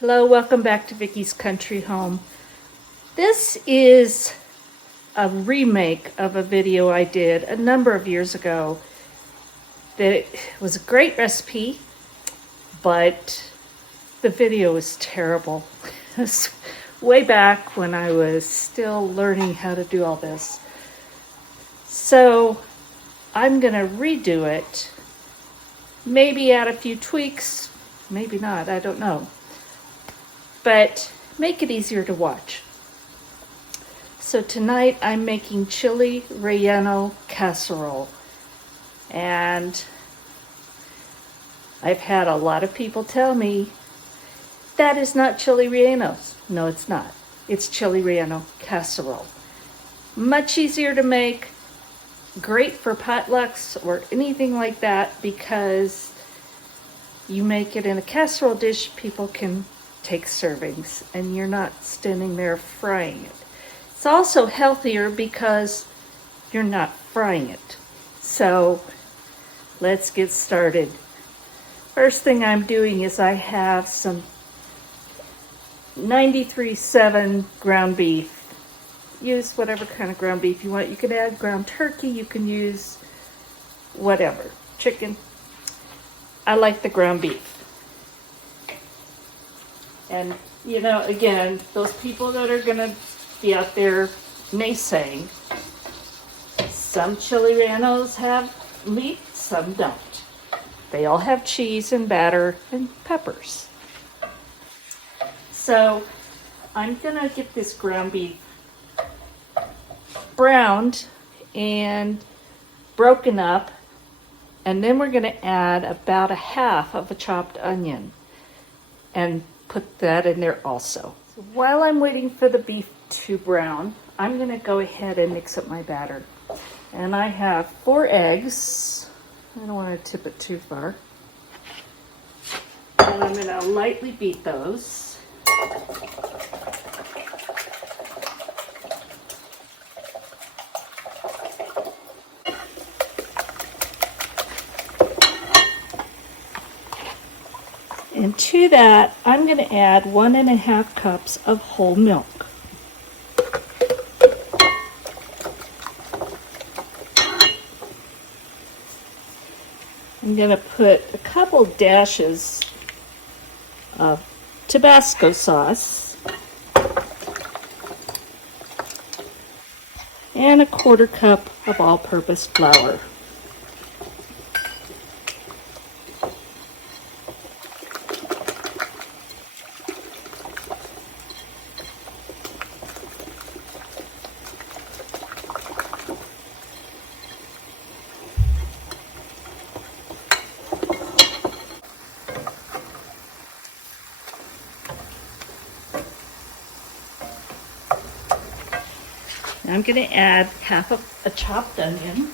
Hello, welcome back to Vickie's Country Home. This is a remake of a video I did a number of years ago that was a great recipe, but the video was terrible. It was way back when I was still learning how to do all this. So I'm gonna redo it, maybe add a few tweaks, maybe not, I don't know. But make it easier to watch. So tonight I'm making Chile Relleno Casserole. And I've had a lot of people tell me, that is not chili rellenos. No, it's not. It's Chile Relleno Casserole. Much easier to make, great for potlucks or anything like that because you make it in a casserole dish, people can take servings and you're not standing there frying it. It's also healthier because you're not frying it. So let's get started. First thing I'm doing is I have some 93.7 ground beef. Use whatever kind of ground beef you want. You can add ground turkey, you can use whatever, chicken. I like the ground beef. And, you know, again, those people that are going to be out there naysaying, some chili rellenos have meat, some don't. They all have cheese and batter and peppers. So I'm going to get this ground beef browned and broken up, and then we're going to add about a half of a chopped onion and put that in there also. So while I'm waiting for the beef to brown, I'm going to go ahead and mix up my batter. And I have 4 eggs. I don't want to tip it too far. And I'm going to lightly beat those. And to that, I'm going to add 1.5 cups of whole milk. I'm going to put a couple dashes of Tabasco sauce and a 1/4 cup of all-purpose flour. I'm going to add half of a chopped onion.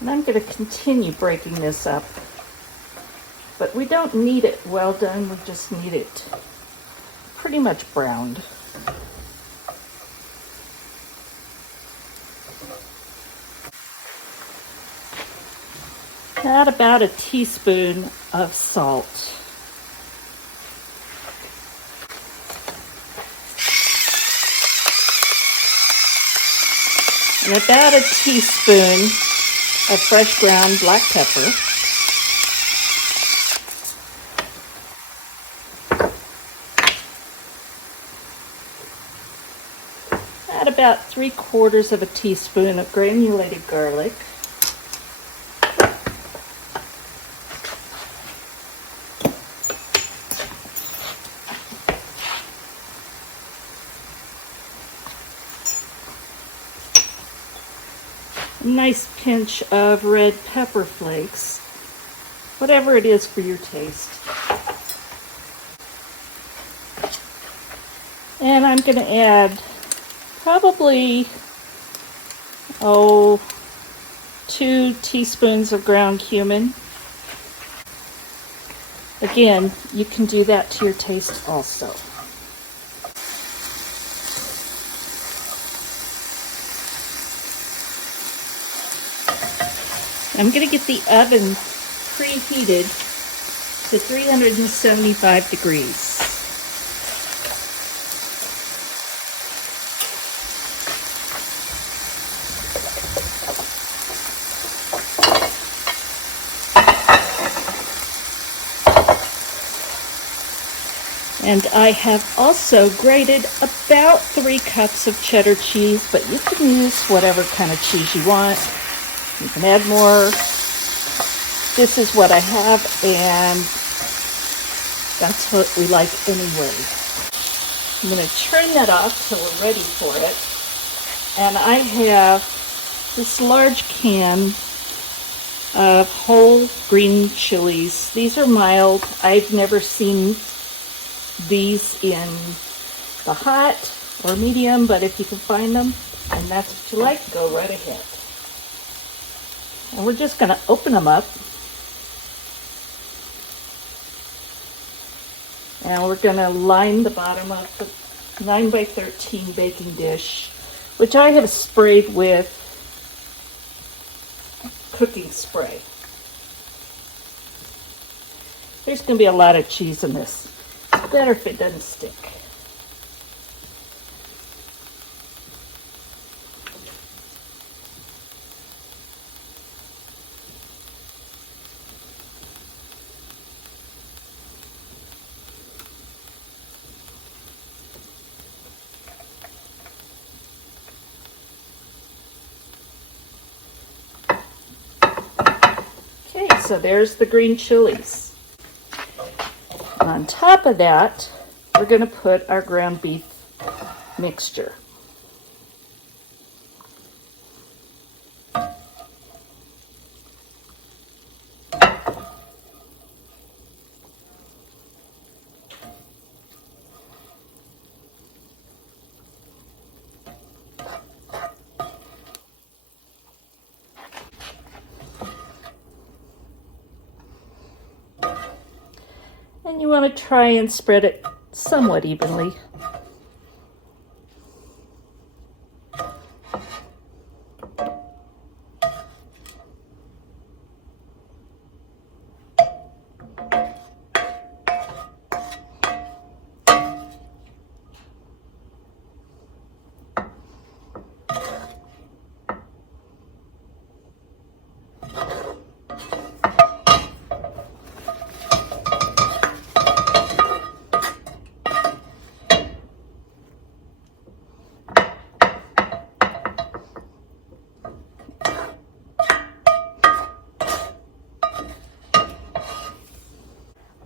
And I'm going to continue breaking this up, but we don't need it well done, we just need it pretty much browned. Add about a teaspoon of salt. And about a teaspoon of fresh ground black pepper. Add about 3/4 of a teaspoon of granulated garlic. A nice pinch of red pepper flakes, whatever it is for your taste. And I'm going to add probably, 2 teaspoons of ground cumin. Again, you can do that to your taste also. I'm going to get the oven preheated to 375 degrees. And I have also grated about 3 cups of cheddar cheese, but you can use whatever kind of cheese you want. You can add more. This is what I have, and that's what we like anyway. I'm going to turn that off till we're ready for it. And I have this large can of whole green chilies. These are mild. I've never seen these in the hot or medium, but if you can find them and that's what you like, go right ahead. And we're just going to open them up, and we're going to line the bottom of the 9x13 baking dish, which I have sprayed with cooking spray. There's going to be a lot of cheese in this. It's better if it doesn't stick. Okay, so there's the green chilies. On top of that, we're going to put our ground beef mixture. And you want to try and spread it somewhat evenly.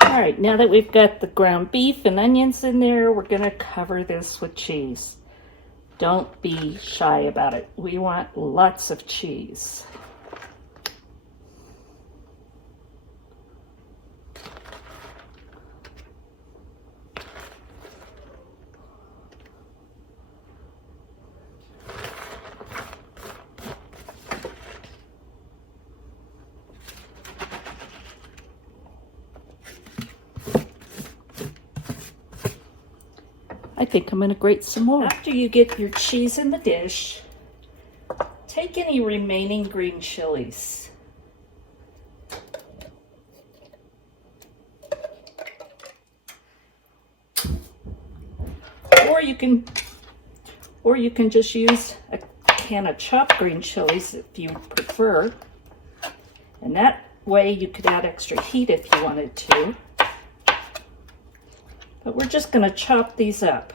All right, now that we've got the ground beef and onions in there, we're going to cover this with cheese. Don't be shy about it. We want lots of cheese. I think I'm going to grate some more. After you get your cheese in the dish, take any remaining green chilies. Or you can just use a can of chopped green chilies if you prefer. And that way you could add extra heat if you wanted to. But we're just going to chop these up.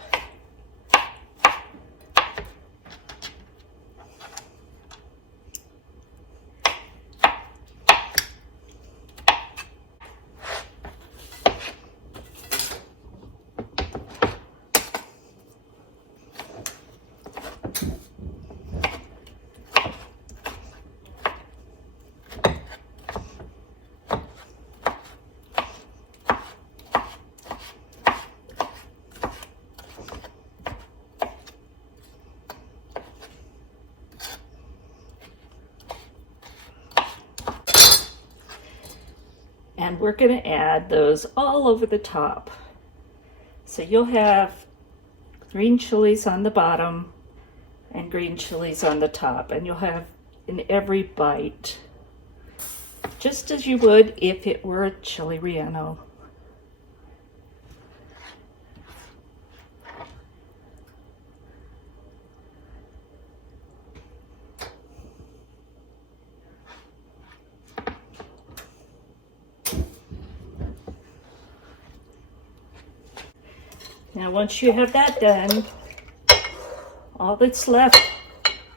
And we're going to add those all over the top. So you'll have green chilies on the bottom and green chilies on the top, and you'll have in every bite, just as you would if it were a Chile Relleno. Now once you have that done, all that's left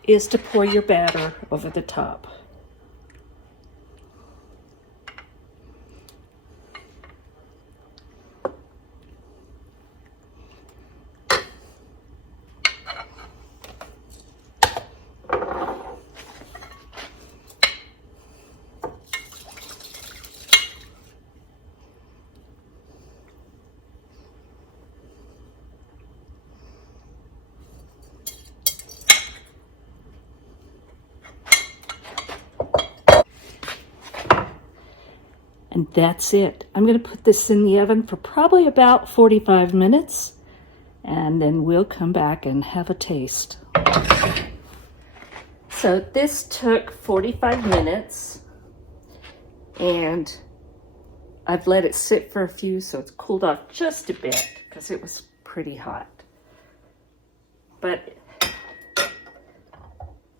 is to pour your batter over the top. And that's it. I'm going to put this in the oven for probably about 45 minutes, and then we'll come back and have a taste. So this took 45 minutes, and I've let it sit for a few, so it's cooled off just a bit because it was pretty hot. But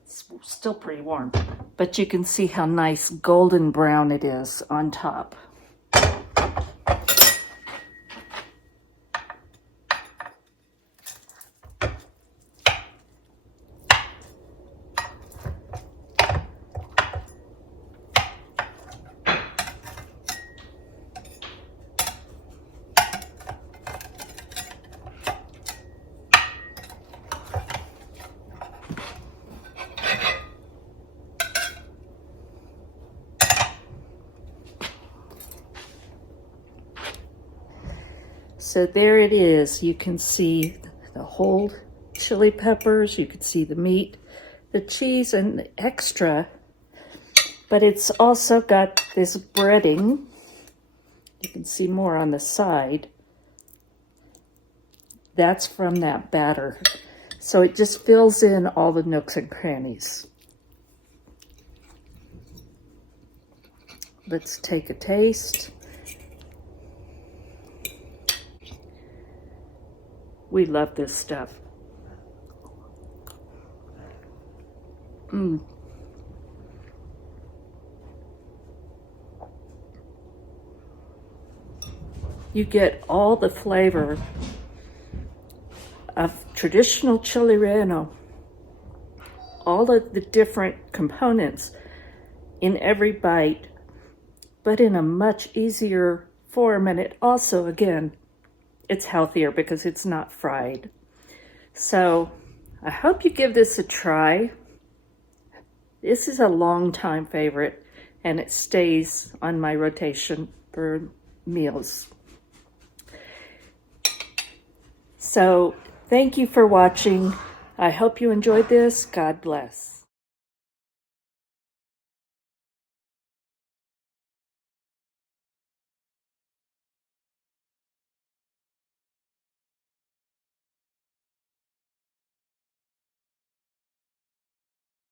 it's still pretty warm. But you can see how nice golden brown it is on top. So there it is. You can see the whole chili peppers, you can see the meat, the cheese, and the extra. But it's also got this breading. You can see more on the side. That's from that batter. So it just fills in all the nooks and crannies. Let's take a taste. We love this stuff. You get all the flavor of traditional Chile Relleno, all of the different components in every bite, but in a much easier form. And it also, again, it's healthier because it's not fried. So I hope you give this a try. This is a long time favorite, and it stays on my rotation for meals. So thank you for watching. I hope you enjoyed this. God bless.